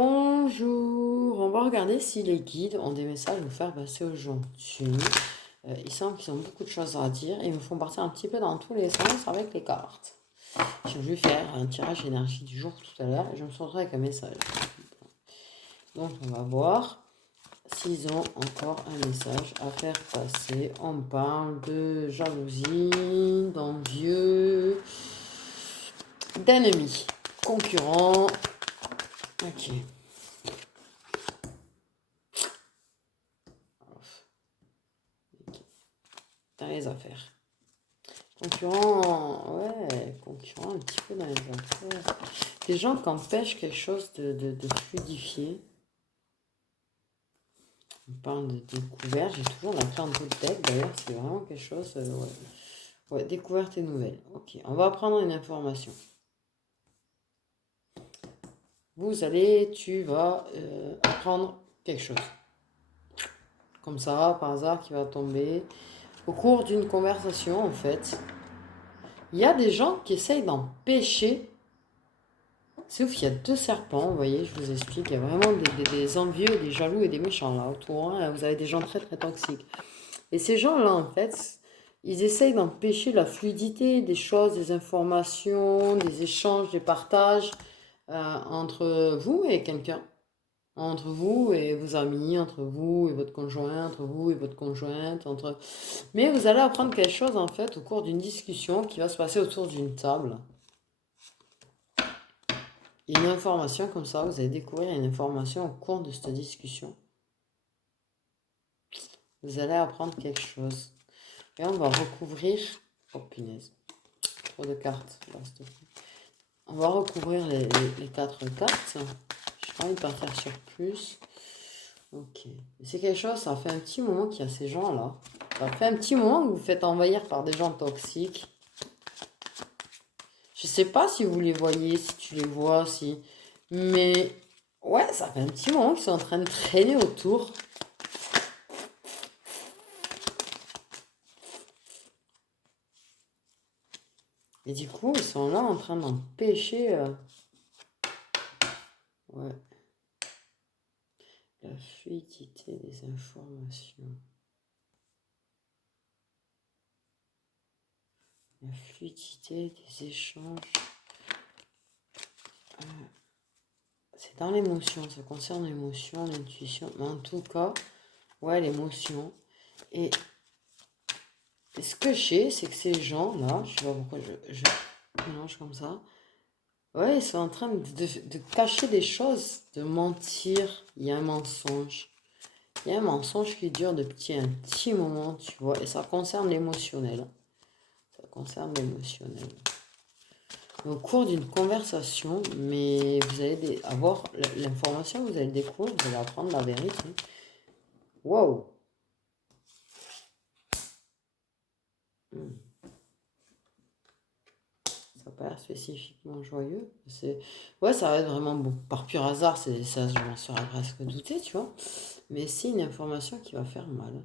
Bonjour, on va regarder si les guides ont des messages à nous faire passer aujourd'hui. Il semble qu'ils ont beaucoup de choses à dire et ils me font partir un petit peu dans tous les sens avec les cartes. J'ai voulu faire un tirage énergie du jour tout à l'heure et je me suis retrouvée avec un message. Donc on va voir s'ils ont encore un message à faire passer. On parle de jalousie, d'envieux, d'ennemis, concurrents. Ok. Dans les affaires. Concurrent un petit peu dans les affaires. Des gens qui empêchent quelque chose de fluidifier. On parle de découverte. J'ai toujours la carte de deck. D'ailleurs, c'est vraiment quelque chose. Ouais, découverte et nouvelle. Ok, on va apprendre une information. Tu vas apprendre quelque chose. Comme ça, par hasard, qui va tomber. Au cours d'une conversation, en fait, il y a des gens qui essayent d'empêcher. C'est ouf, il y a deux serpents, vous voyez, je vous explique. Il y a vraiment des envieux, des jaloux et des méchants là autour. Hein. Vous avez des gens très très toxiques. Et ces gens-là, en fait, ils essayent d'empêcher la fluidité des choses, des informations, des échanges, des partages entre vous et quelqu'un. Entre vous et vos amis, entre vous et votre conjoint, entre vous et votre conjointe, Mais vous allez apprendre quelque chose, en fait, au cours d'une discussion qui va se passer autour d'une table. Une information comme ça, vous allez découvrir une information au cours de cette discussion. Vous allez apprendre quelque chose. Et on va recouvrir... Oh punaise, trop de cartes. Là, s'il te plaît. On va recouvrir les quatre cartes. Je pas envie de partir sur plus. Ok. C'est quelque chose, ça fait un petit moment qu'il y a ces gens-là. Ça fait un petit moment que vous vous faites envahir par des gens toxiques. Je sais pas si vous les voyez, si tu les vois, si... Mais ouais, ça fait un petit moment qu'ils sont en train de traîner autour. Et du coup, ils sont là en train d'empêcher ouais, la fluidité des informations. La fluidité des échanges. C'est dans l'émotion, ça concerne l'émotion, l'intuition. Mais en tout cas, ouais, l'émotion. Et ce que je sais, c'est que ces gens-là, je sais pas pourquoi je mélange comme ça. Ouais, ils sont en train de cacher des choses, de mentir. Il y a un mensonge. Il y a un mensonge qui dure depuis un petit moment, tu vois, et ça concerne l'émotionnel. Ça concerne l'émotionnel. Au cours d'une conversation, mais vous allez avoir l'information, vous allez découvrir, vous allez apprendre la vérité. Wow! Ça n'a pas l'air spécifiquement joyeux. Ouais, ça va être vraiment bon. Par pur hasard, ça, je m'en serais presque douté, tu vois. Mais c'est une information qui va faire mal.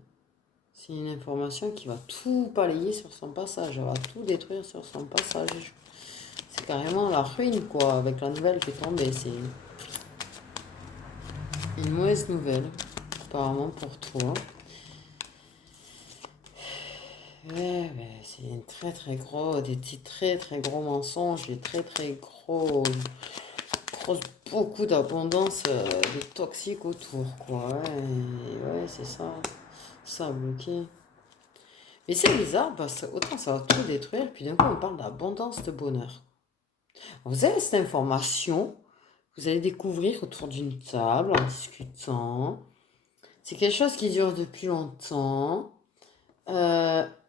C'est une information qui va tout balayer sur son passage. Elle va tout détruire sur son passage. C'est carrément la ruine, quoi, avec la nouvelle qui est tombée. C'est une mauvaise nouvelle, apparemment pour toi. Ouais, c'est un très très gros, des très très gros mensonges, des très très beaucoup d'abondance de toxiques autour, quoi. Ouais, c'est ça. Ça a bloqué. Mais c'est bizarre parce que autant ça va tout détruire, puis d'un coup on parle d'abondance de bonheur. Vous avez cette information, vous allez découvrir autour d'une table en discutant. C'est quelque chose qui dure depuis longtemps.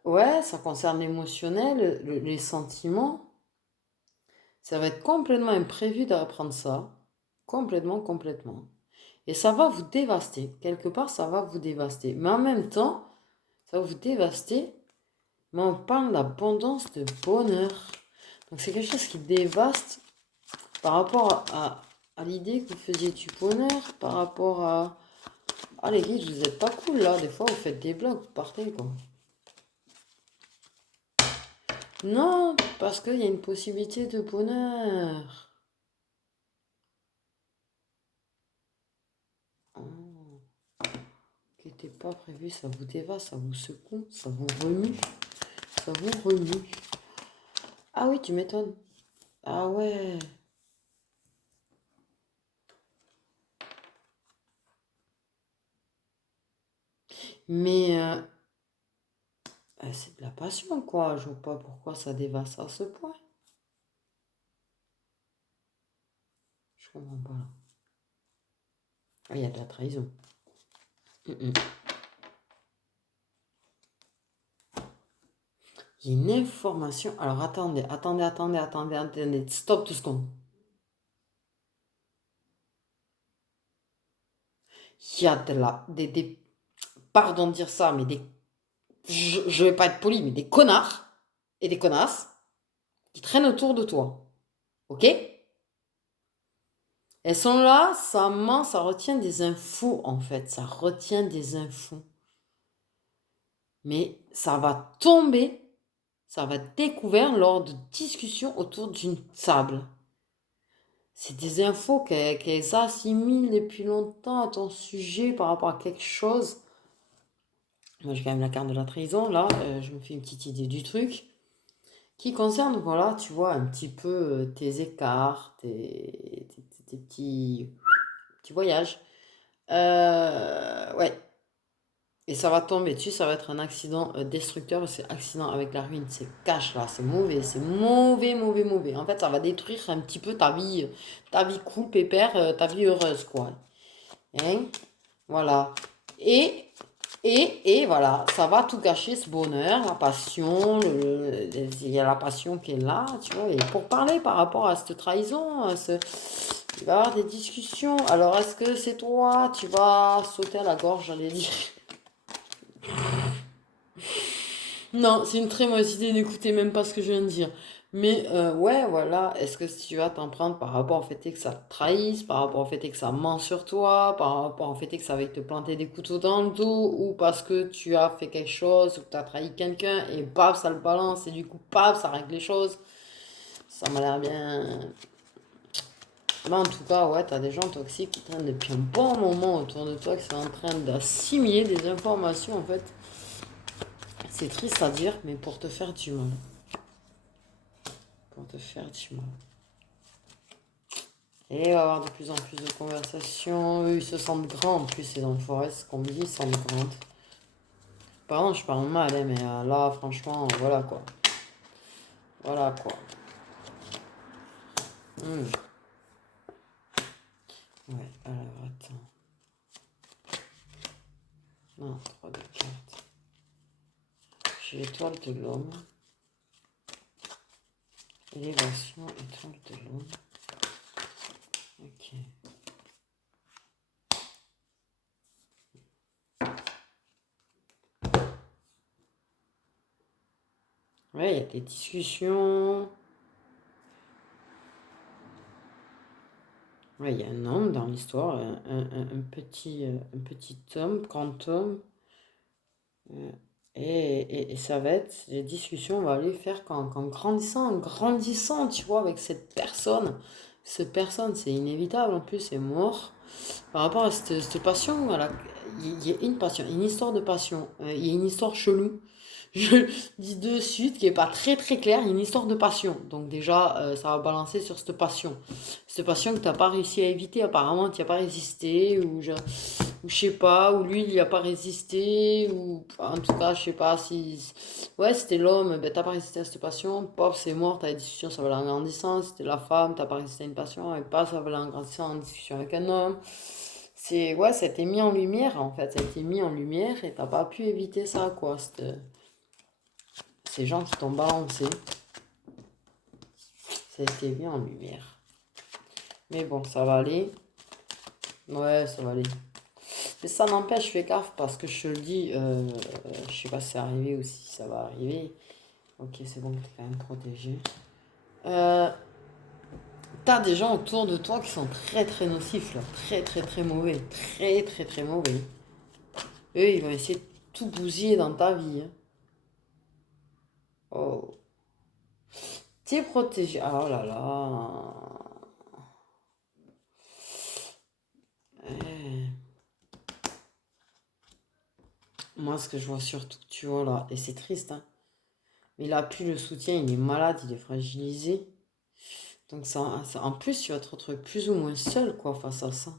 Ouais, ça concerne l'émotionnel, les sentiments. Ça va être complètement imprévu d'apprendre ça. Complètement. Et ça va vous dévaster. Quelque part, ça va vous dévaster. Mais en même temps, ça va vous dévaster. Mais on parle d'abondance de bonheur. Donc c'est quelque chose qui dévaste par rapport à l'idée que vous faisiez du bonheur, par rapport à... Ah les guides, vous êtes pas cool là. Des fois, vous faites des blogs, vous partez quoi. Non, parce qu'il y a une possibilité de bonheur. n'était pas prévu, ça vous dévaste, ça vous secoue, ça vous remue, ça vous remue. Ah oui, tu m'étonnes. Ah ouais. Mais c'est de la passion, quoi. Je vois pas pourquoi ça dévaste à ce point. Je comprends pas. Ah, il y a de la trahison. Mm, mm. Il y a une information. Alors attendez. Stop 2 secondes. Il y a pardon de dire ça, mais je vais pas être poli, mais des connards et des connasses qui traînent autour de toi. Ok? Elles sont là, ça ment, ça retient des infos en fait. Ça retient des infos. Mais ça va tomber, ça va être découvert lors de discussions autour d'une table. C'est des infos qu'elles assimilent depuis longtemps à ton sujet par rapport à quelque chose. Moi, j'ai quand même la carte de la trahison, là. Je me fais une petite idée du truc. Qui concerne, voilà, tu vois, un petit peu tes écarts, tes petits voyages. Ouais. Et ça va tomber dessus, ça va être un accident destructeur. C'est accident avec la ruine, c'est cash là, c'est mauvais, c'est mauvais. En fait, ça va détruire un petit peu ta vie cool, pépère, ta vie heureuse, quoi. Hein? Voilà. Et, et voilà, ça va tout gâcher ce bonheur, la passion, il y a la passion qui est là, tu vois. Et pour parler par rapport à cette trahison, il va y avoir des discussions. Alors, est-ce que c'est toi, tu vas sauter à la gorge, j'allais dire. Non, c'est une très mauvaise idée d'écouter même pas ce que je viens de dire. Mais ouais, voilà, est-ce que tu vas t'en prendre par rapport au fait que ça te trahisse, par rapport au fait que ça ment sur toi, par rapport au fait que ça va te planter des couteaux dans le dos, ou parce que tu as fait quelque chose, ou que tu as trahi quelqu'un, et paf, ça le balance, et du coup, paf, ça règle les choses. Ça m'a l'air bien. Mais en tout cas, ouais, t'as des gens toxiques qui traînent depuis un bon moment autour de toi, qui sont en train d'assimiler des informations, en fait. C'est triste à dire, mais pour te faire du mal. Pour te faire du mal. Et il va y avoir de plus en plus de conversations. Eux, ils se sentent grands en plus, ces enfoirés, ce qu'on me dit, ils se sentent grands. Pardon, je parle mal, hein, mais là, franchement, voilà quoi. Voilà quoi. Hmm. Ouais, alors attends. Non, 3 de cartes. J'ai l'étoile de l'homme. Élévation, étoile de l'homme. Ok. Ouais, il y a des discussions. Ouais, il y a un homme dans l'histoire, un petit homme, grand homme. Euh, et ça va être, les discussions, on va aller faire en grandissant, tu vois, avec cette personne. Cette personne, c'est inévitable, en plus, c'est mort. Par rapport à cette passion, voilà, il y a une passion, une histoire de passion. Il y a une histoire chelou. Je dis de suite qui est pas très très claire, il y a une histoire de passion. Donc déjà, ça va balancer sur cette passion. Cette passion que tu n'as pas réussi à éviter, apparemment tu n'y as pas résisté, ou je sais pas, ou lui il n'y a pas résisté, ou en tout cas je sais pas si... Ouais, c'était l'homme, ben t'as pas résisté à cette passion, paf c'est mort, t'as des discussions, ça va aller en grandissant, c'était la femme, t'as pas résisté à une passion, et paf ça va aller en grandissant en discussion avec un homme. C'est, ouais, ça a été mis en lumière en fait, ça a été mis en lumière et t'as pas pu éviter ça quoi, ces gens qui t'ont balancé, ça a été mis en lumière. Mais bon, ça va aller. Ouais, ça va aller. Mais ça n'empêche, fais gaffe parce que je te le dis, je sais pas si c'est arrivé ou si ça va arriver. Ok, c'est bon, t'es quand même protégé. Euh, T'as des gens autour de toi qui sont très très nocifs là, très très très mauvais, très très très mauvais. Eux, ils vont essayer de tout bousiller dans ta vie, hein. Oh, t'es protégé. Ah, oh là là. Eh. Moi, ce que je vois surtout, tu vois là, et c'est triste, hein, mais il a plus le soutien, il est malade, il est fragilisé. Donc en plus, tu vas te retrouver plus ou moins seul, quoi, face à ça.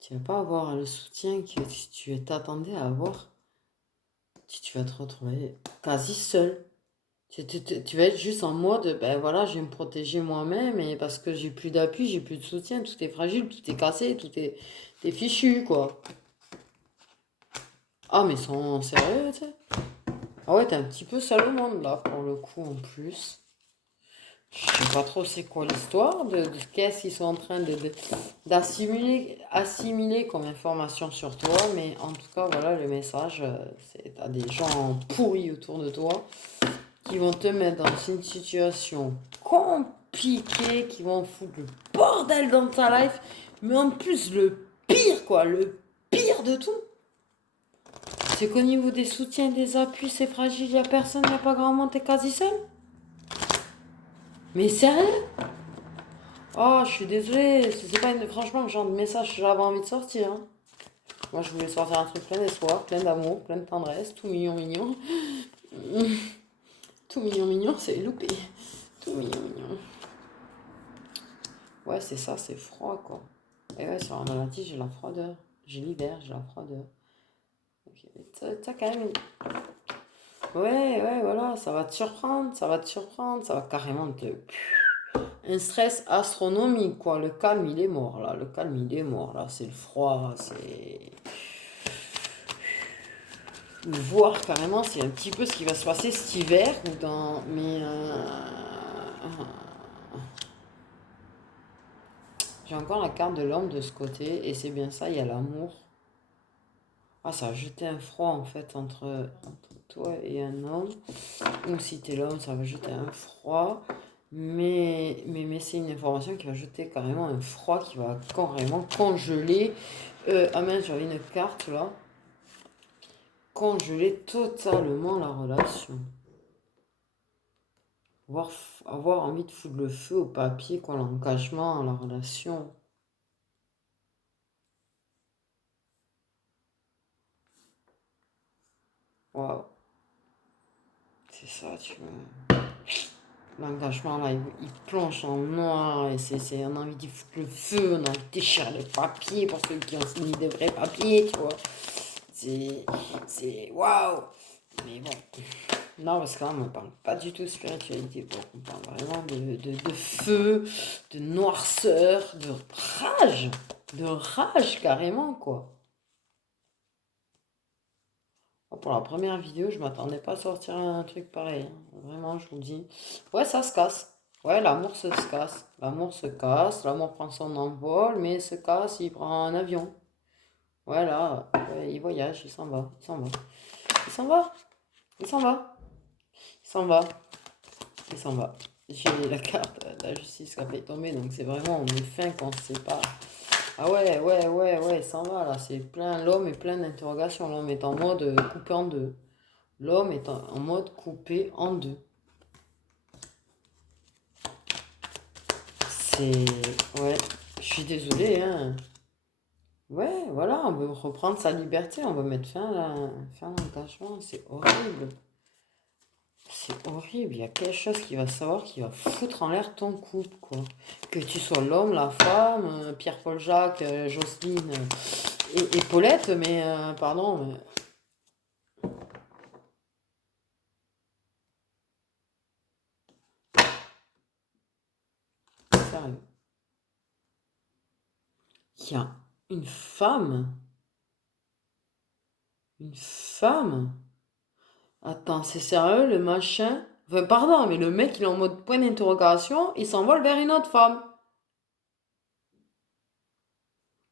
Tu vas pas avoir le soutien que tu t'attendais à avoir. Tu vas te retrouver quasi seul. Tu vas être juste en mode, ben voilà, je vais me protéger moi-même, et parce que j'ai plus d'appui, j'ai plus de soutien, tout est fragile, tout est cassé, t'es fichu, quoi. Ah, mais sans sérieux, tu sais. Ah ouais, t'es un petit peu seul au monde, là, pour le coup, en plus. Je sais pas trop c'est quoi l'histoire, de qu'est-ce qu'ils sont en train assimiler comme information sur toi, mais en tout cas, voilà, le message, c'est t'as des gens pourris autour de toi qui vont te mettre dans une situation compliquée, qui vont foutre le bordel dans ta life, mais en plus, le pire, quoi, le pire de tout, c'est qu'au niveau des soutiens, des appuis, c'est fragile, y a personne, y a pas grand monde, t'es quasi seul. Mais sérieux? Oh, je suis désolée, c'est pas franchement le genre de message que j'avais envie de sortir, hein. Moi, je voulais sortir un truc plein d'espoir, plein d'amour, plein de tendresse, tout mignon, mignon. Tout mignon, mignon, c'est loupé. Tout mignon, mignon. Ouais, c'est ça, c'est froid, quoi. Et ouais, sur la maladie, j'ai la froideur. J'ai l'hiver, j'ai la froideur. Ok, t'as quand même Ouais, ouais, voilà, ça va te surprendre, ça va te surprendre, ça va carrément te... Un stress astronomique, quoi. Le calme, il est mort, là. Le calme, il est mort, là. C'est le froid, c'est... Voir carrément, c'est un petit peu ce qui va se passer cet hiver. Ou dans... Mais... J'ai encore la carte de l'homme de ce côté, et c'est bien ça, il y a l'amour. Ah, ça va jeter un froid, en fait, entre toi et un homme. Ou si t'es l'homme, ça va jeter un froid. Mais c'est une information qui va jeter carrément un froid, qui va carrément congeler. Ah mince, j'avais une carte là. Congeler totalement la relation. Avoir, avoir envie de foutre le feu au papier, quoi, l'engagement à la relation. Waouh, c'est ça, tu vois. L'engagement là, il plonge en noir et c'est on a envie d'y foutre le feu, on a envie de déchirer le papier pour ceux qui ont signé des vrais papiers, tu vois. C'est waouh! Mais bon, non, parce que là, on ne parle pas du tout de spiritualité, quoi. On parle vraiment de feu, de noirceur, de rage carrément, quoi. Pour la première vidéo, je m'attendais pas à sortir un truc pareil, hein. Vraiment, je vous le dis. Ouais, ça se casse. Ouais, l'amour se casse. L'amour se casse, l'amour prend son envol, mais se casse, il prend un avion. Voilà, ouais, il voyage, il s'en va, il s'en va. Il s'en va, il s'en va, il s'en va, il s'en va. J'ai la carte de la justice qui a fait tomber, donc c'est vraiment, on est fin quand on se sépare. Ah ouais, ouais, ouais, ouais, il s'en va là, c'est plein, l'homme est plein d'interrogations, l'homme est en mode coupé en deux. L'homme est en mode coupé en deux. C'est... Ouais, je suis désolée, hein. Ouais, voilà, on veut reprendre sa liberté, on veut mettre fin à l'engagement, c'est horrible. C'est horrible, il y a quelque chose qui va savoir qui va foutre en l'air ton couple, quoi. Que tu sois l'homme, la femme, Pierre-Paul Jacques, Jocelyne et Paulette, mais pardon, mais sérieux. Il y a une femme, une femme. Attends, c'est sérieux, le machin? Enfin, pardon, mais le mec, il est en mode point d'interrogation, il s'envole vers une autre femme.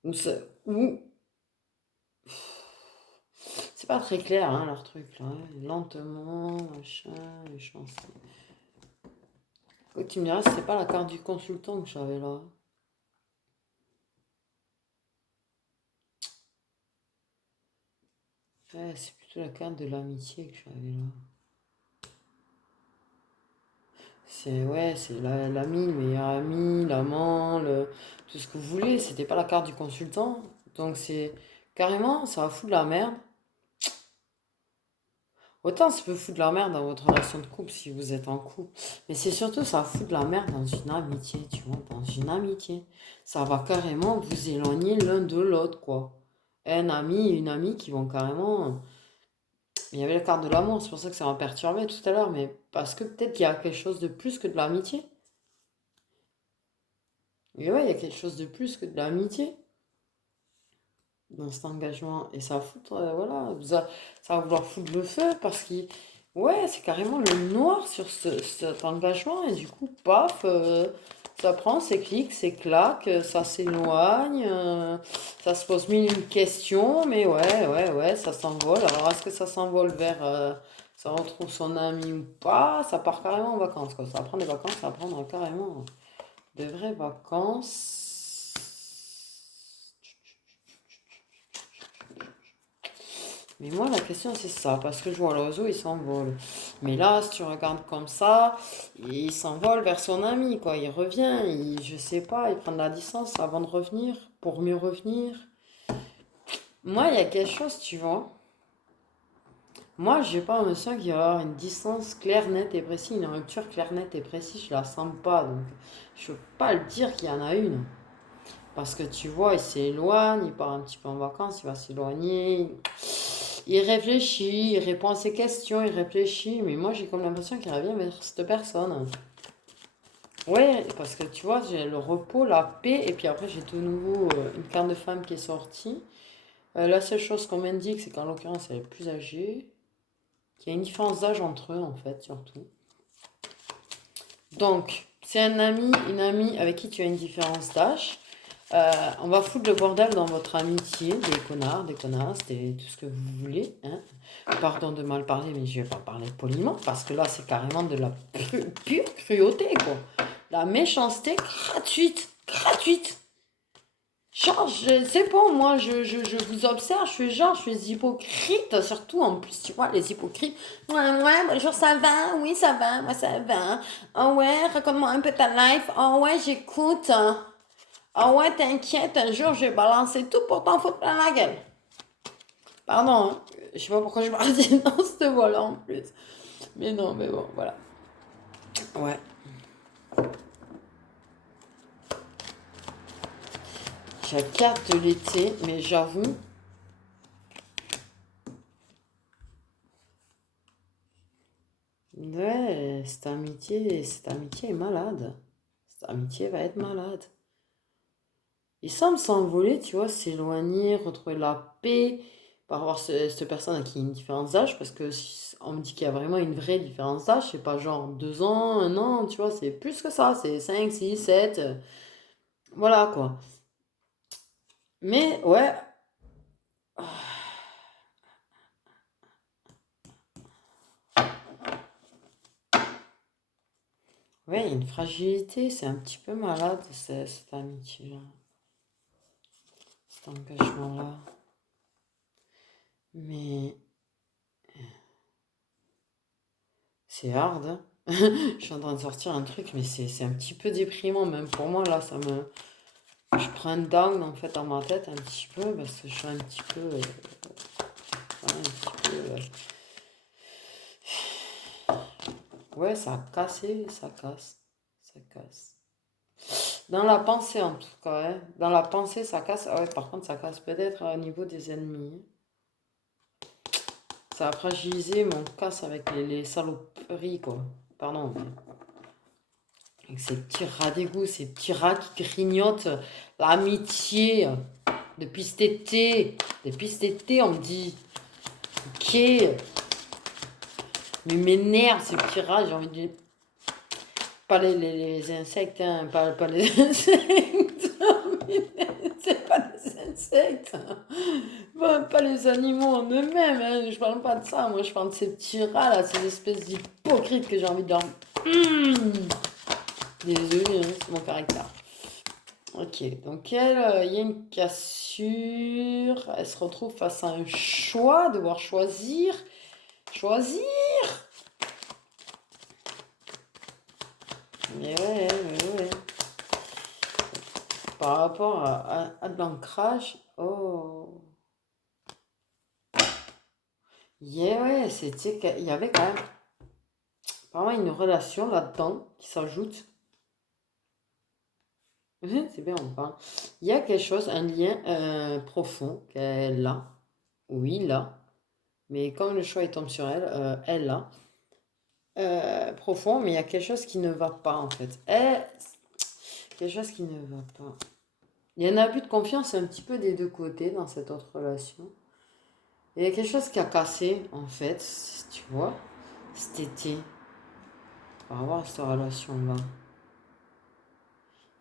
Ou c'est... Ou... C'est pas très clair, hein, leur truc, là, hein. Lentement, machin, les chansons. Quoi que tu me diras, c'est pas la carte du consultant que j'avais là. Ouais, c'est plutôt la carte de l'amitié que j'avais là. C'est, ouais, c'est l'ami, le meilleur ami, l'amant, tout ce que vous voulez. C'était pas la carte du consultant. Donc c'est Carrément, ça va foutre la merde. Autant ça peut foutre de la merde dans votre relation de couple si vous êtes en couple. Mais c'est surtout ça va foutre de la merde dans une amitié, tu vois, dans une amitié. Ça va carrément vous éloigner l'un de l'autre, quoi. Un ami et une amie qui vont carrément. Il y avait la carte de l'amour, c'est pour ça que ça m'a perturbé tout à l'heure, mais parce que peut-être qu'il y a quelque chose de plus que de l'amitié. Et ouais, il y a quelque chose de plus que de l'amitié dans cet engagement. Et ça va foutre, voilà, ça va vouloir foutre le feu parce que, ouais, c'est carrément le noir sur cet engagement. Et du coup, paf, ça prend ses clics, ses claques, ça s'éloigne, ça se pose mille une questions, mais ouais, ça s'envole. Alors, est-ce que ça s'envole vers, ça retrouve son ami ou pas? Ça part carrément en vacances, quoi. Ça va prendre des vacances, ça va prendre carrément de vraies vacances. Mais moi, la question, c'est ça, parce que je vois l'oiseau, il s'envole. Mais là, si tu regardes comme ça, il s'envole vers son ami, quoi. Il revient, je sais pas, il prend de la distance avant de revenir, pour mieux revenir. Moi, il y a quelque chose, tu vois. Moi, j'ai pas l'impression qu'il va y avoir une distance claire, nette et précise, une rupture claire, nette et précise, je la sens pas. Donc, je peux pas le dire qu'il y en a une. Parce que tu vois, il s'éloigne, il part un petit peu en vacances, il va s'éloigner. Il réfléchit, il répond à ses questions, il réfléchit, mais moi j'ai comme l'impression qu'il revient vers cette personne. Ouais, parce que tu vois, j'ai le repos, la paix, et puis après j'ai tout nouveau une carte de femme qui est sortie. La seule chose qu'on m'indique, c'est qu'en l'occurrence elle est plus âgée, qu'il y a une différence d'âge entre eux en fait, surtout. Donc, c'est un ami, une amie avec qui tu as une différence d'âge. On va foutre le bordel dans votre amitié, des connards, des connasses, tout ce que vous voulez. Hein. Pardon de mal parler, mais je vais pas parler poliment, parce que là, c'est carrément de la pure cruauté, quoi. La méchanceté gratuite, gratuite. Genre, c'est bon, moi, je vous observe, je suis hypocrite, surtout en plus, tu vois, les hypocrites. Ouais, bonjour, ça va? Oui, ça va, moi, ça va. Oh ouais, raconte-moi un peu ta life. Oh ouais, j'écoute. Ah ouais, t'inquiète, un jour je vais balancer tout pour t'en foutre plein la gueule. Pardon, hein. Je sais pas pourquoi je partais dans cette voie-là en plus. Mais non, mais bon, voilà. Ouais. J'ai la carte de l'été, mais j'avoue. Ouais, cette amitié est malade. Cette amitié va être malade. Il semble s'envoler, tu vois, s'éloigner, retrouver la paix par rapport à cette personne qui a une différence d'âge, parce que si on me dit qu'il y a vraiment une vraie différence d'âge, c'est pas genre 2 ans, 1 an, tu vois, c'est plus que ça, c'est 5 6 7 voilà quoi. Mais ouais, ouais, il y a une fragilité, c'est un petit peu malade cette amitié-là, cet engagement-là. Mais c'est hard, hein. Je suis en train de sortir un truc, mais c'est un petit peu déprimant, même pour moi, là, ça me. Je prends un down en fait dans ma tête un petit peu, parce que je suis un petit peu. Ouais, un petit peu. Ouais, ça a cassé, ça casse. Ça casse. Dans la pensée en tout cas, hein. Dans la pensée, ça casse. Ah ouais, par contre, ça casse peut-être au niveau des ennemis. Ça a fragilisé mon casse avec les saloperies, quoi. Pardon, mais avec ces petits rats d'égout, ces petits rats qui grignotent l'amitié depuis cet été. Depuis cet été, on me dit, ok, mais m'énerve ces petits rats, j'ai envie de. Pas les insectes, hein, pas les insectes. C'est pas des insectes. Pas les animaux en eux-mêmes, hein. Je parle pas de ça. Moi, je parle de ces petits rats là, ces espèces d'hypocrites que j'ai envie de leur. Désolée, hein, c'est mon caractère. Ok, donc elle, il y a une cassure. Elle se retrouve face à un choix, devoir choisir. Choisir. Mais ouais. Par rapport à de l'ancrage, oh. Ouais, c'était qu'il y avait quand même vraiment une relation là-dedans qui s'ajoute. C'est bien, on parle. Il y a quelque chose, un lien profond qu'elle a, oui, là, mais comme le choix il tombe sur elle, elle a, profond, mais il y a quelque chose qui ne va pas en fait. Quelque chose qui ne va pas. Il y a un abus de confiance un petit peu des deux côtés dans cette autre relation. Il y a quelque chose qui a cassé en fait, tu vois, cet été, par rapport à cette relation-là.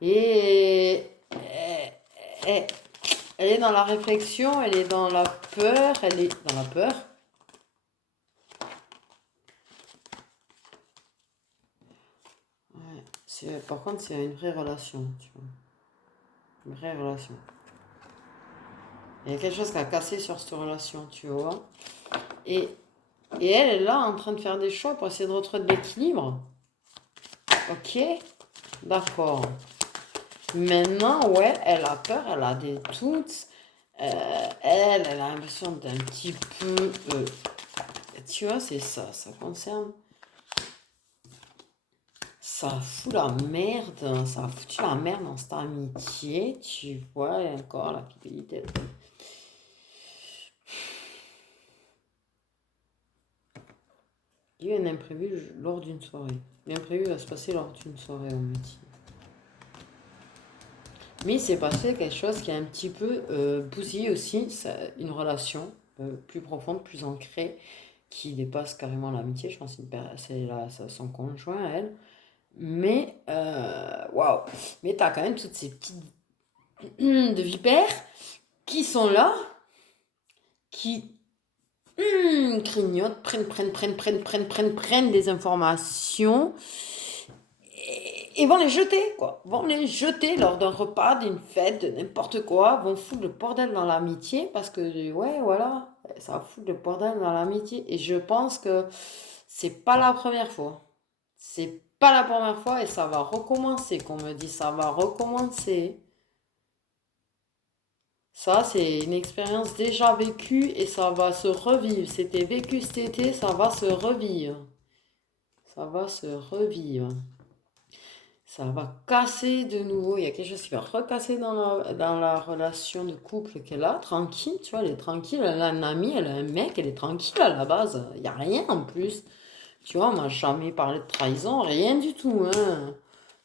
Et elle, elle est dans la réflexion, elle est dans la peur, elle est dans la peur. Ouais, par contre, c'est une vraie relation, tu vois. Une vraie relation. Il y a quelque chose qui a cassé sur cette relation, tu vois. Et, et elle est là en train de faire des choix pour essayer de retrouver de l'équilibre. Ok, d'accord. Maintenant, ouais, elle a peur, elle a des doutes. Elle a l'impression d'un petit peu... tu vois, c'est ça, ça concerne... Ça fout la merde, ça a foutu la merde dans cette amitié, tu vois, et encore la fidélité. Il y a eu un imprévu lors d'une soirée. L'imprévu va se passer lors d'une soirée, on me dit. Mais il s'est passé quelque chose qui a un petit peu bousillé aussi une relation plus profonde, plus ancrée, qui dépasse carrément l'amitié. Je pense que c'est son conjoint, elle. Mais, waouh! Mais t'as quand même toutes ces petites de vipères qui sont là, qui grignotent, prennent des informations et vont les jeter, quoi. Vont les jeter lors d'un repas, d'une fête, de n'importe quoi. Vont foutre le bordel dans l'amitié parce que, ouais, voilà, ça va foutre le bordel dans l'amitié. Et je pense que c'est pas la première fois. C'est pas la première fois et ça va recommencer, qu'on me dit, ça va recommencer. Ça, c'est une expérience déjà vécue et ça va se revivre. C'était vécu cet été, ça va se revivre. Ça va se revivre. Ça va casser de nouveau. Il y a quelque chose qui va recasser dans la relation de couple qu'elle a. Tranquille, tu vois, elle est tranquille. Elle a un ami, elle a un mec, elle est tranquille à la base. Il n'y a rien en plus. Tu vois, on m'a jamais parlé de trahison, rien du tout, hein.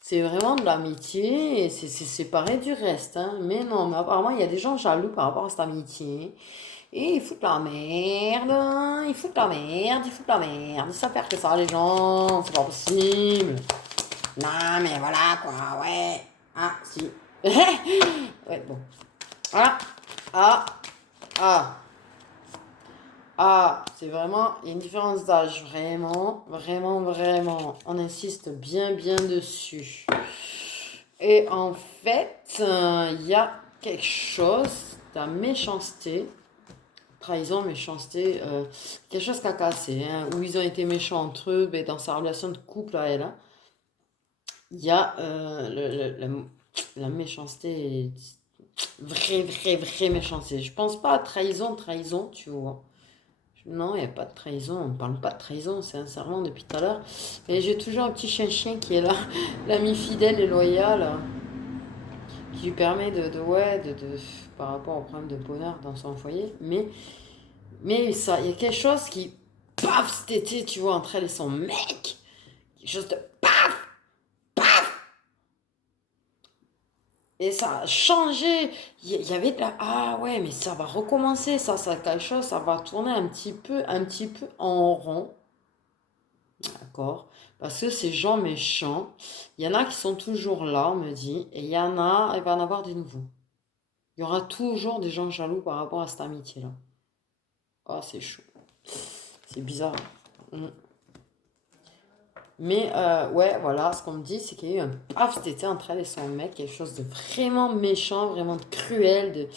C'est vraiment de l'amitié et c'est séparé du reste, hein. Mais non, mais apparemment, il y a des gens jaloux par rapport à cette amitié. Et ils foutent la merde, ils foutent la merde, ils foutent la merde. Ils savent faire que ça, les gens, c'est pas possible. Non, mais voilà, quoi, ouais. Ah, si. Ouais, bon. Voilà. Ah, ah. Ah, c'est vraiment, il y a une différence d'âge, vraiment, vraiment, vraiment. On insiste bien, bien dessus. Et en fait, il y a quelque chose, de méchanceté, trahison, méchanceté, quelque chose qui a cassé, hein, où ils ont été méchants entre eux, mais dans sa relation de couple à elle, hein, il y a la méchanceté, vraie méchanceté. Je pense pas à trahison, tu vois. Non, il n'y a pas de trahison, on ne parle pas de trahison, sincèrement, depuis tout à l'heure. Et j'ai toujours un petit chien qui est là, l'ami fidèle et loyal, qui lui permet par rapport au problème de bonheur dans son foyer. Mais ça, il y a quelque chose qui, paf, cet été, tu vois, entre elle et son mec, quelque chose de paf, paf, et ça a changé. Il y avait de la, ah ouais, mais ça va recommencer, ça quelque chose, ça va tourner un petit peu en rond. D'accord? Parce que ces gens méchants, il y en a qui sont toujours là, on me dit, et il y en a, il va y en avoir des nouveaux. Il y aura toujours des gens jaloux par rapport à cette amitié-là. Oh, c'est chaud. C'est bizarre. Mm. Mais ouais, voilà, ce qu'on me dit, c'est qu'il y a eu un paf cet été entre elle et son mec, quelque chose de vraiment méchant, vraiment de cruel.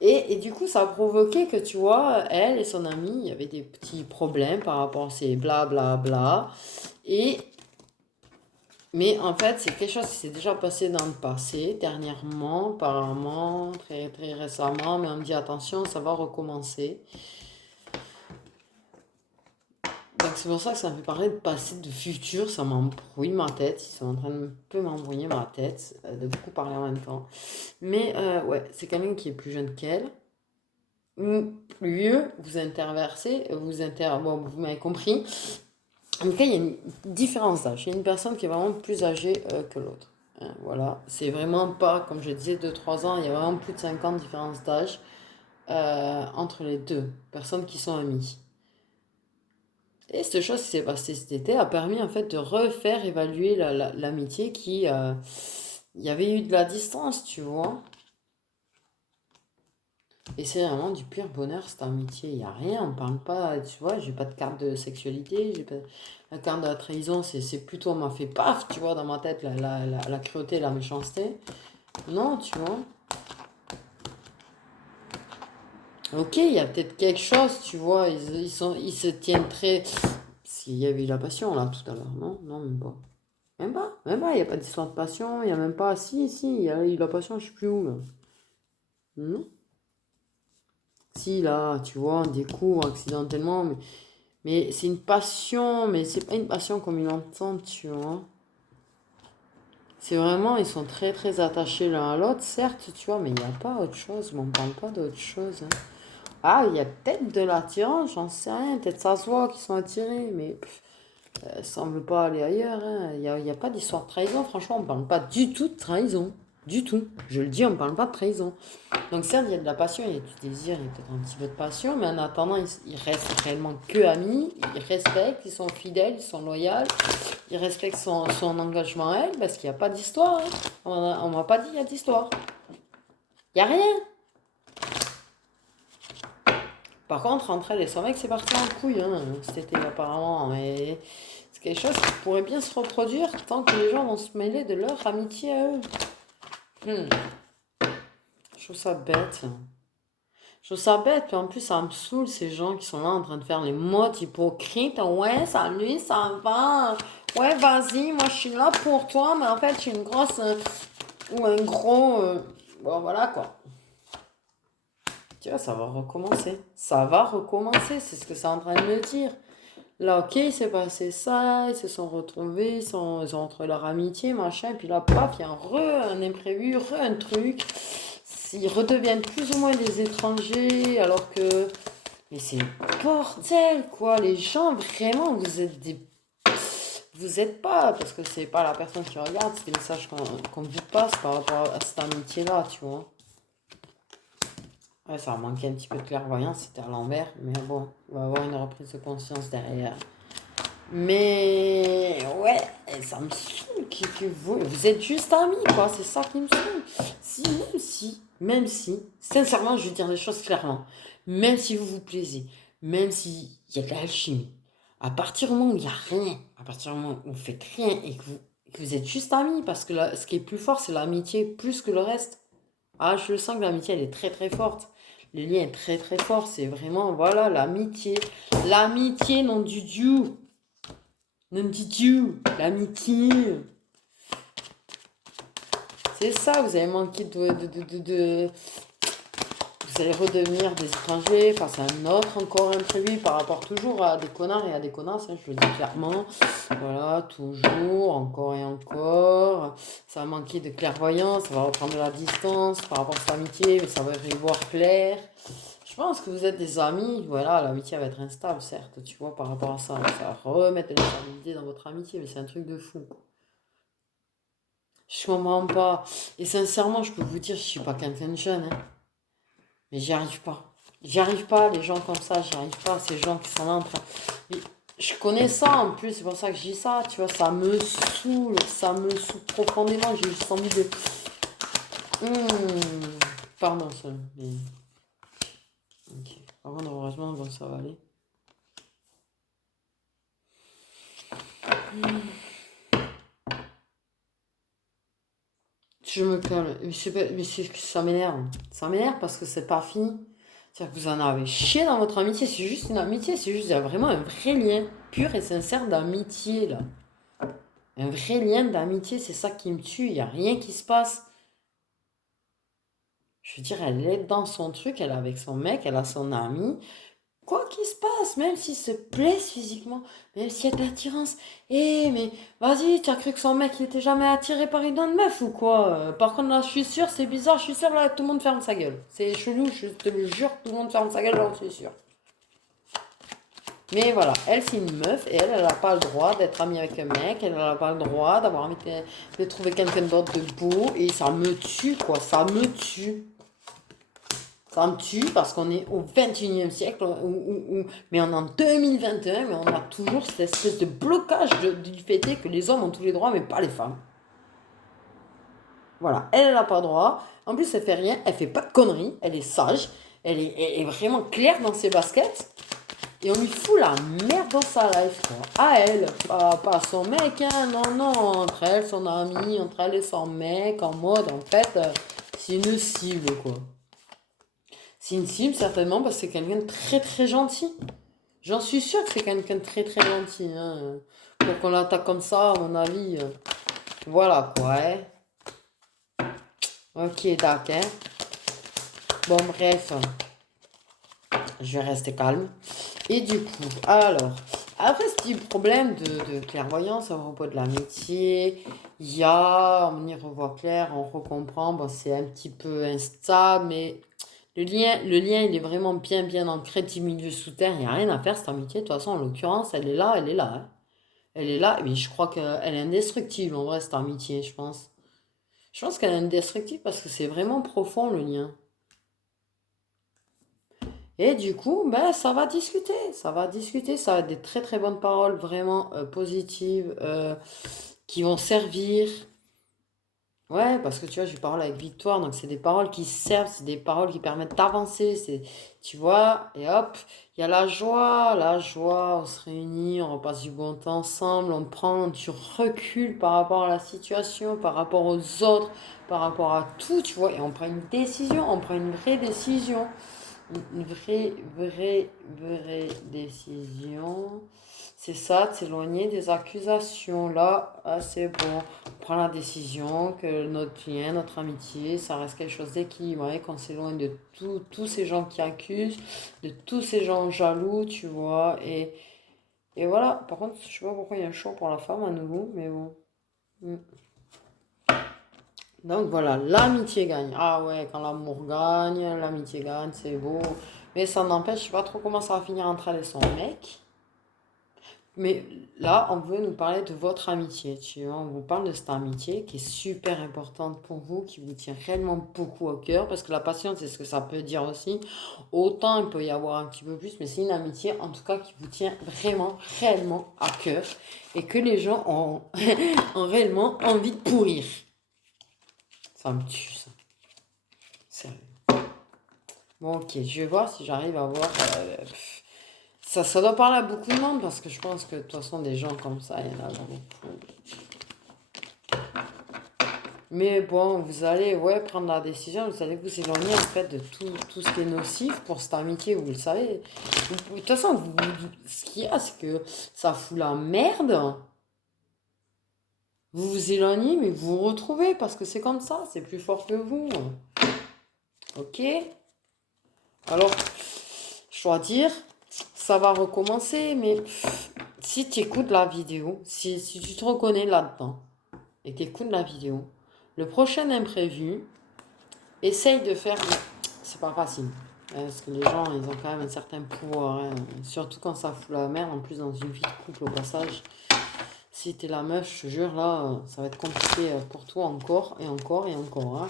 Et du coup, ça a provoqué que, tu vois, elle et son ami, il y avait des petits problèmes par rapport à ces blablabla. Bla, bla. Et mais en fait, c'est quelque chose qui s'est déjà passé dans le passé, dernièrement, apparemment, très, très récemment, mais on me dit attention, ça va recommencer. Donc c'est pour ça que ça me fait parler de passé, de futur, ça m'embrouille ma tête, ils sont en train de un peu m'embrouiller ma tête, de beaucoup parler en même temps. Mais ouais, c'est quelqu'un qui est plus jeune qu'elle, ou plus vieux, vous interversez, bon, vous m'avez compris. En tout cas, il y a une différence d'âge. Il y a une personne qui est vraiment plus âgée que l'autre. Hein, voilà, c'est vraiment pas, comme je disais, 2 3 ans, il y a vraiment plus de 5 ans de différence d'âge entre les deux personnes qui sont amies. Et cette chose qui s'est passée cet été a permis en fait de refaire évaluer l'amitié qui... il y avait eu de la distance, tu vois. Et c'est vraiment du pur bonheur cette amitié. Il n'y a rien, on parle pas, tu vois, j'ai pas de carte de sexualité, j'ai pas... La carte de la trahison, c'est plutôt, on m'a fait paf, tu vois, dans ma tête, la cruauté, la méchanceté. Non, tu vois. Ok, il y a peut-être quelque chose, tu vois, ils se tiennent très... S'il y avait eu la passion là tout à l'heure, non? Non, même pas. Même pas, il n'y a pas d'histoire de passion, il n'y a même pas. Si, si, il y a eu la passion, je sais plus où, là. Non? Si, là, tu vois, on découvre accidentellement, mais c'est une passion, mais c'est pas une passion comme ils l'entendent, tu vois. C'est vraiment, ils sont très très attachés l'un à l'autre, certes, tu vois, mais il n'y a pas autre chose, mais on parle pas d'autre chose. Hein. Ah, il y a peut-être de l'attirance, j'en sais rien, peut-être ça se voit qu'ils sont attirés, mais ça semble pas aller ailleurs. Hein. Il y a pas d'histoire de trahison, franchement, on parle pas du tout de trahison. Du tout. Je le dis, on parle pas de trahison. Donc certes, il y a de la passion, il y a du désir, il y a peut-être un petit peu de passion, mais en attendant, ils restent réellement que amis, ils respectent, ils sont fidèles, ils sont loyaux, ils respectent son engagement à elle, parce qu'il n'y a pas d'histoire. Hein. On m'a pas dit il y a d'histoire. Il n'y a rien. Par contre, entre elle et son mec, c'est parti en couille, hein, cet été apparemment. Et c'est quelque chose qui pourrait bien se reproduire tant que les gens vont se mêler de leur amitié à eux. Hmm. Je trouve ça bête. Je trouve ça bête, puis en plus, ça me saoule ces gens qui sont là en train de faire les modes hypocrites. Ouais, salut, ça va. Ouais, vas-y, moi je suis là pour toi, mais en fait, je suis une grosse. Ou un gros. Bon, voilà quoi. Tu vois, ça va recommencer. Ça va recommencer, c'est ce que c'est en train de me dire. Là, ok, il s'est passé ça, ils se sont retrouvés, ils ont entre leur amitié, machin, et puis là, paf, il y a un imprévu, un truc. Ils redeviennent plus ou moins des étrangers, alors que... Mais c'est le bordel, quoi. Les gens, vraiment, vous êtes des... Vous êtes pas, parce que c'est pas la personne qui regarde, c'est des messages qu'on vous passe par rapport à cette amitié-là, tu vois. Ouais, ça a manqué un petit peu de clairvoyance, c'était à l'envers, mais bon, on va avoir une reprise de conscience derrière. Mais ouais, ça me saoule que vous êtes juste amis, quoi. C'est ça qui me saoule. Même si, sincèrement, je vais dire les choses clairement. Même si vous vous plaisez, même s'il y a de l'alchimie, à partir du moment où il n'y a rien, à partir du moment où vous faites rien et que vous êtes juste amis, parce que là, ce qui est plus fort, c'est l'amitié plus que le reste. Ah, je le sens que l'amitié, elle est très très forte. Le lien est très très fort. C'est vraiment, voilà, l'amitié. L'amitié, nom du Dieu. Non du Dieu. L'amitié. C'est ça, vous avez manqué de. Vous allez redevenir des étrangers face à un autre encore imprévu par rapport toujours à des connards et à des connasses, hein, je le dis clairement. Voilà, toujours, encore et encore. Ça va manquer de clairvoyance, ça va reprendre de la distance par rapport à cette amitié, mais ça va y voir clair. Je pense que vous êtes des amis, voilà, l'amitié va être instable, certes, tu vois, par rapport à ça. Ça va remettre de l'instabilité dans votre amitié, mais c'est un truc de fou. Je comprends pas. Et sincèrement, je peux vous dire, je suis pas quelqu'un de jeune, hein. Mais j'y arrive pas. J'y arrive pas, les gens comme ça, j'y arrive pas. Ces gens qui sont là en train. Mais je connais ça en plus, c'est pour ça que je dis ça, tu vois, ça me saoule profondément. J'ai juste envie de. Pardon, ça. Mais... Ok. Par contre, heureusement, bon, ça va aller. Je me calme. Ça m'énerve. Ça m'énerve parce que c'est pas fini. C'est-à-dire que vous en avez chié dans votre amitié. C'est juste une amitié. C'est juste, il y a vraiment un vrai lien pur et sincère d'amitié, là. Un vrai lien d'amitié, c'est ça qui me tue. Il n'y a rien qui se passe. Je veux dire, elle est dans son truc, elle est avec son mec, elle a son ami. quoi qu'il se passe, même s'il se blesse physiquement, même s'il y a de l'attirance, mais vas-y, tu as cru que son mec il était jamais attiré par une autre meuf ou quoi? Par contre, là, je suis sûre, c'est bizarre, je suis sûre, là, tout le monde ferme sa gueule. C'est chelou, je te le jure, tout le monde ferme sa gueule, j'en suis sûre. Mais voilà, elle c'est une meuf et elle n'a pas le droit d'être amie avec un mec, elle n'a pas le droit d'avoir envie de trouver quelqu'un d'autre de beau et ça me tue quoi, ça me tue. Ça me tue parce qu'on est au 21e siècle, mais on est en 2021, mais on a toujours cette espèce de blocage du fait que les hommes ont tous les droits mais pas les femmes. Voilà, elle n'a pas le droit, en plus elle fait rien, elle fait pas de conneries, elle est sage, elle est vraiment claire dans ses baskets. Et on lui fout la merde dans sa life, quoi. À elle, pas son mec, hein. Non, non, entre elle, son ami, entre elle et son mec, en mode, en fait, c'est une cible, quoi. C'est une cible, certainement, parce que c'est quelqu'un de très, très gentil. J'en suis sûre que c'est quelqu'un de très, très gentil, hein. Pour qu'on l'attaque comme ça, à mon avis, voilà, quoi, hein. Ok, d'accord. Bon, bref, je vais rester calme. Et du coup, alors, après ce petit problème de clairvoyance à propos de l'amitié, il y a, on y revoit clair, on recomprend, bon, c'est un petit peu instable, mais le lien, il est vraiment bien, bien ancré, 10 milieux sous terre, il n'y a rien à faire, cette amitié, de toute façon, en l'occurrence, elle est là, elle est là, hein. Elle est là, mais je crois qu'elle est indestructible, en vrai, cette amitié, je pense. Je pense qu'elle est indestructible parce que c'est vraiment profond, le lien. Et du coup, ben, ça va être des très très bonnes paroles vraiment positives qui vont servir. Ouais, parce que tu vois, je parle avec Victoire, donc c'est des paroles qui servent, c'est des paroles qui permettent d'avancer, tu vois, et hop, il y a la joie, on se réunit, on repasse du bon temps ensemble, on prend du recul par rapport à la situation, par rapport aux autres, par rapport à tout, tu vois, et on prend une décision, on prend une vraie décision. Une vraie décision. C'est ça, de s'éloigner des accusations. Là, ah, c'est bon. On prend la décision que notre lien, notre amitié, ça reste quelque chose d'équilibré, qu'on s'éloigne de tous ces gens qui accusent, de tous ces gens jaloux, tu vois. Et voilà. Par contre, je sais pas pourquoi il y a un choix pour la femme à nouveau, mais bon. Mm. Donc voilà, l'amitié gagne. Ah ouais, quand l'amour gagne, l'amitié gagne, c'est beau. Mais ça n'empêche, je sais pas trop comment ça va finir entre elle et son mec. Mais là, on veut nous parler de votre amitié, tu vois. On vous parle de cette amitié qui est super importante pour vous, qui vous tient réellement beaucoup au cœur. Parce que la passion, c'est ce que ça peut dire aussi. Autant il peut y avoir un petit peu plus, mais c'est une amitié, en tout cas, qui vous tient vraiment, réellement à cœur. Et que les gens ont, ont réellement envie de pourrir. Ça me tue, ça. Sérieux. Bon, ok, je vais voir si j'arrive à voir. Ça doit parler à beaucoup de monde parce que je pense que de toute façon, des gens comme ça, il y en a beaucoup. Mais bon, vous allez prendre la décision, vous allez vous éloigner en fait de tout ce qui est nocif pour cette amitié, vous le savez. De toute façon, ce qu'il y a, c'est que ça fout la merde. Vous vous éloignez, mais vous vous retrouvez parce que c'est comme ça, c'est plus fort que vous. Ok? Alors, je dois dire, ça va recommencer, mais si tu écoutes la vidéo, si tu te reconnais là-dedans et tu écoutes la vidéo, le prochain imprévu, essaye de faire. C'est pas facile. Parce que les gens, ils ont quand même un certain pouvoir, hein. Surtout quand ça fout la merde, en plus dans une vie de couple au passage. Si t'es la meuf, je te jure, là, ça va être compliqué pour toi encore et encore et encore, hein.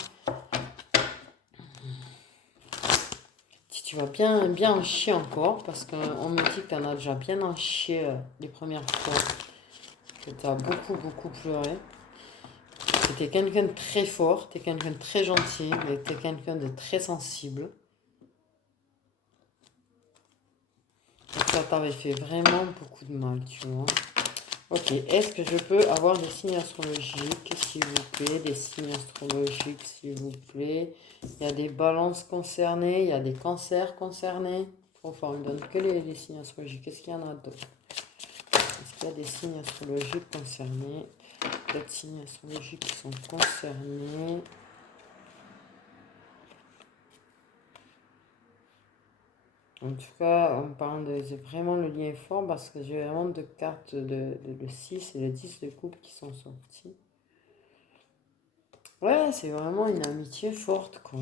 Si tu vas bien, bien en chier encore, parce qu'on me dit que t'en as déjà bien en chier les premières fois, que t'as beaucoup, beaucoup pleuré, que t'es quelqu'un de très fort, t'es quelqu'un de très gentil, mais t'es quelqu'un de très sensible. Et ça t'avait fait vraiment beaucoup de mal, tu vois. Ok, est-ce que je peux avoir des signes astrologiques, s'il vous plaît? Des signes astrologiques, s'il vous plaît. Il y a des balances concernées, il y a des cancers concernés. Enfin, on ne donne que les signes astrologiques. Qu'est-ce qu'il y en a d'autre? Est-ce qu'il y a des signes astrologiques concernés? D'autres signes astrologiques qui sont concernés. En tout cas, on parle de. C'est vraiment le lien est fort parce que j'ai vraiment deux cartes le 6 et le 10 de coupe qui sont sorties. Ouais, c'est vraiment une amitié forte, quoi.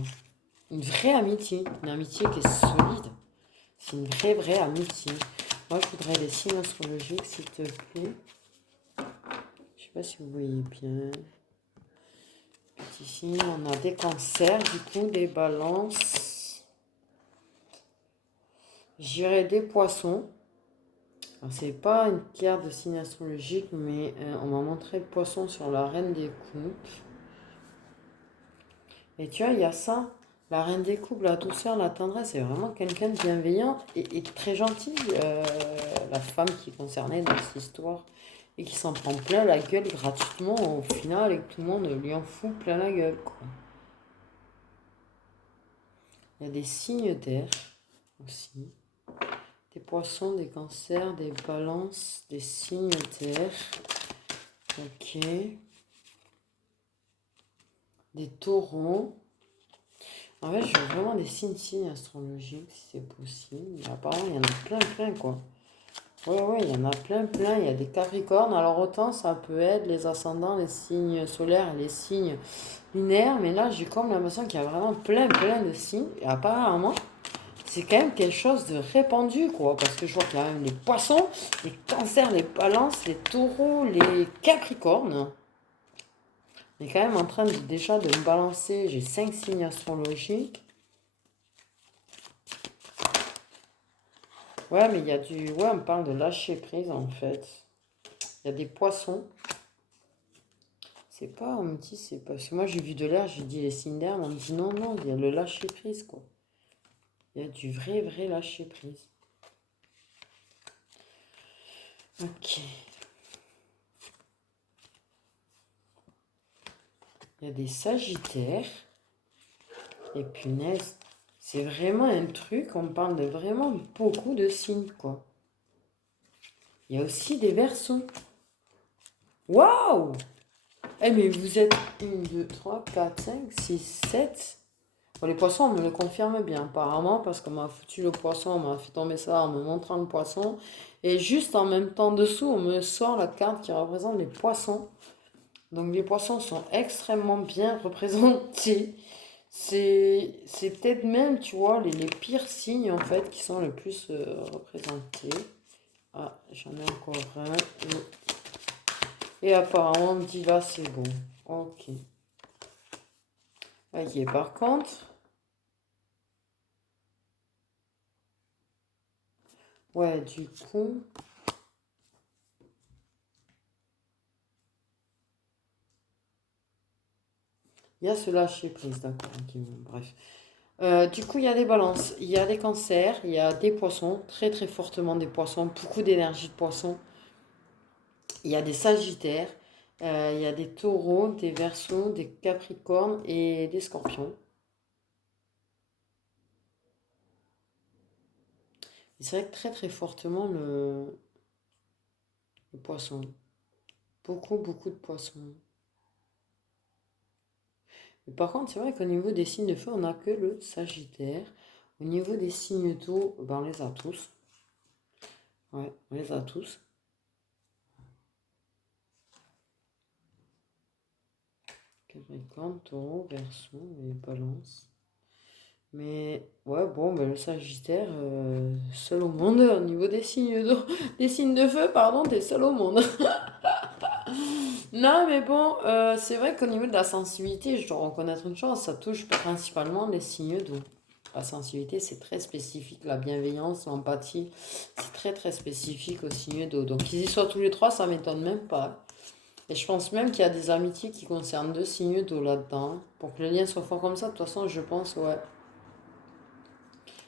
Une vraie amitié. Une amitié qui est solide. C'est une vraie amitié. Moi, je voudrais des signes astrologiques, s'il te plaît. Je sais pas si vous voyez bien. Petit signe, on a des cancers, du coup, des balances. J'irai des poissons. Alors, c'est pas une carte de signe astrologique, mais on m'a montré le poisson sur la reine des coupes. Et tu vois, il y a ça. La reine des coupes, la douceur, la tendresse, c'est vraiment quelqu'un de bienveillant et très gentil. La femme qui est concernée dans cette histoire et qui s'en prend plein la gueule gratuitement au final et que tout le monde lui en fout plein la gueule, quoi. Il y a des signes d'air aussi. Des poissons, des cancers, des balances, des signes d'air. Ok. Des taureaux. En fait, je veux vraiment des signes astrologiques si c'est possible. Apparemment, il y en a plein, quoi. Ouais, il y en a plein. Il y a des capricornes. Alors, autant ça peut être les ascendants, les signes solaires et les signes lunaires. Mais là, j'ai comme l'impression qu'il y a vraiment plein de signes. Et apparemment, c'est quand même quelque chose de répandu, quoi. Parce que je vois qu'il y a même les poissons, les cancers, les balances, les taureaux, les capricornes. On est quand même en train déjà de me balancer. J'ai 5 signes astrologiques. Ouais, mais il y a du... Ouais, on parle de lâcher prise, en fait. Il y a des poissons. C'est pas, on me dit, c'est pas... Parce que moi, j'ai vu de l'air, j'ai dit les signes d'air, mais on me dit non, il y a le lâcher prise, quoi. Il y a du vrai lâcher prise. Ok. Il y a des sagittaires. Et punaise, c'est vraiment un truc, on parle de vraiment beaucoup de signes, quoi. Il y a aussi des versos. Waouh! Eh, mais vous êtes 1, 2, 3, 4, 5, 6, 7. Bon, les poissons, on me le confirme bien, apparemment, parce qu'on m'a foutu le poisson, on m'a fait tomber ça en me montrant le poisson. Et juste en même temps dessous, on me sort la carte qui représente les poissons. Donc les poissons sont extrêmement bien représentés. C'est peut-être même, tu vois, les pires signes, en fait, qui sont le plus représentés. Ah, j'en ai encore un. Et apparemment, on me dit là, c'est bon. Ok. Ok, par contre... Ouais, du coup... Il y a ce lâcher prise, d'accord. Ok, bon, bref. Du coup, il y a des balances, il y a des cancers, il y a des poissons, très fortement des poissons, beaucoup d'énergie de poissons. Il y a des sagittaires, il y a des taureaux, des verseaux, des capricornes et des scorpions. Et c'est vrai que très fortement le poisson. Beaucoup de poissons. Mais par contre, c'est vrai qu'au niveau des signes de feu, on n'a que le sagittaire. Au niveau des signes d'eau, ben on les a tous. Ouais, on les a tous. Capricorne, taureau, verseau et balance. Mais ouais, bon, ben, le Sagittaire, seul au monde, au niveau des signes d'eau, des signes de feu, pardon, t'es seul au monde. Non, mais bon, c'est vrai qu'au niveau de la sensibilité, je dois reconnaître une chose, ça touche principalement les signes d'eau. La sensibilité, c'est très spécifique, la bienveillance, l'empathie, c'est très spécifique aux signes d'eau. Donc qu'ils y soient tous les trois, ça m'étonne même pas. Et je pense même qu'il y a des amitiés qui concernent deux signes d'eau là-dedans. Pour que le lien soit fort comme ça, de toute façon, je pense, ouais.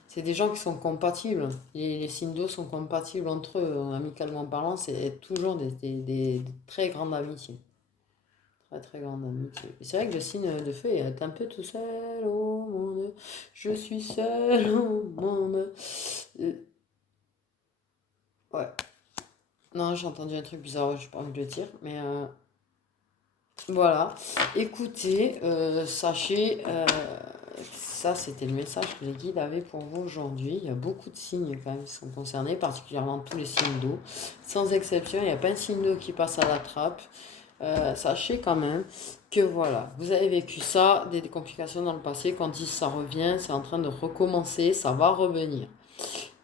C'est des gens qui sont compatibles. Les signes d'eau sont compatibles entre eux, amicalement parlant. C'est toujours des très grandes amitiés. Très grandes amitiés. Et c'est vrai que le signe de feu est un peu tout seul au monde. Je suis seul au monde. Euh, ouais. Non, j'ai entendu un truc bizarre, je n'ai pas envie de le dire. Mais voilà. Écoutez, sachez ça, c'était le message que les guides avaient pour vous aujourd'hui. Il y a beaucoup de signes quand même qui sont concernés, particulièrement tous les signes d'eau. Sans exception, il n'y a pas un signe d'eau qui passe à la trappe. Sachez quand même que voilà, vous avez vécu ça, des complications dans le passé. Quand dit ça revient, c'est en train de recommencer, ça va revenir.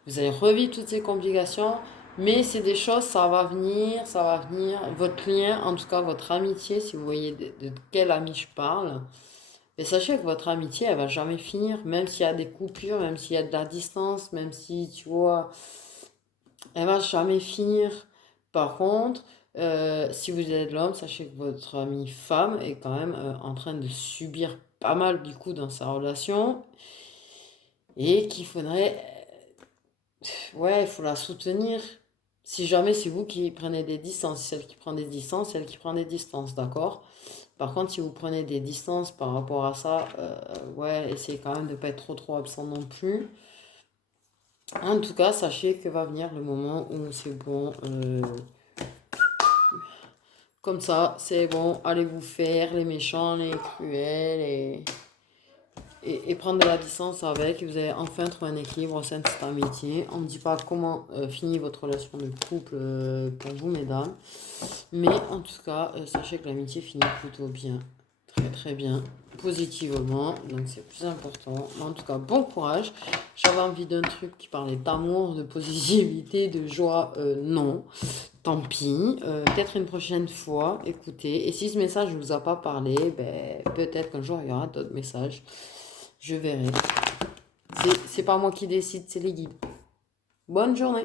Vous allez revivre toutes ces complications, mais c'est des choses, ça va venir, ça va venir. Votre lien, en tout cas votre amitié, si vous voyez de quel ami je parle, mais sachez que votre amitié, elle va jamais finir, même s'il y a des coupures, même s'il y a de la distance, même si, tu vois, elle va jamais finir. Par contre, si vous êtes l'homme, sachez que votre amie femme est quand même en train de subir pas mal du coup dans sa relation et qu'il faudrait, ouais, il faut la soutenir. Si jamais c'est vous qui prenez des distances, celle qui prend des distances, celle qui prend des distances, d'accord? Par contre, si vous prenez des distances par rapport à ça, ouais, essayez quand même de ne pas être trop absent non plus. En tout cas, sachez que va venir le moment où c'est bon. Comme ça, c'est bon, allez vous faire les méchants, les cruels et prendre de la distance avec. Et vous allez enfin trouver un équilibre au sein de cette amitié. On ne dit pas comment finit votre relation de couple pour vous, mesdames. Mais en tout cas, sachez que l'amitié finit plutôt bien. Très bien, positivement, donc c'est plus important. Mais en tout cas, bon courage. J'avais envie d'un truc qui parlait d'amour, de positivité, de joie. Non, tant pis. Peut-être une prochaine fois, écoutez. Et si ce message ne vous a pas parlé, ben, peut-être qu'un jour il y aura d'autres messages. Je verrai. C'est pas moi qui décide, c'est les guides. Bonne journée.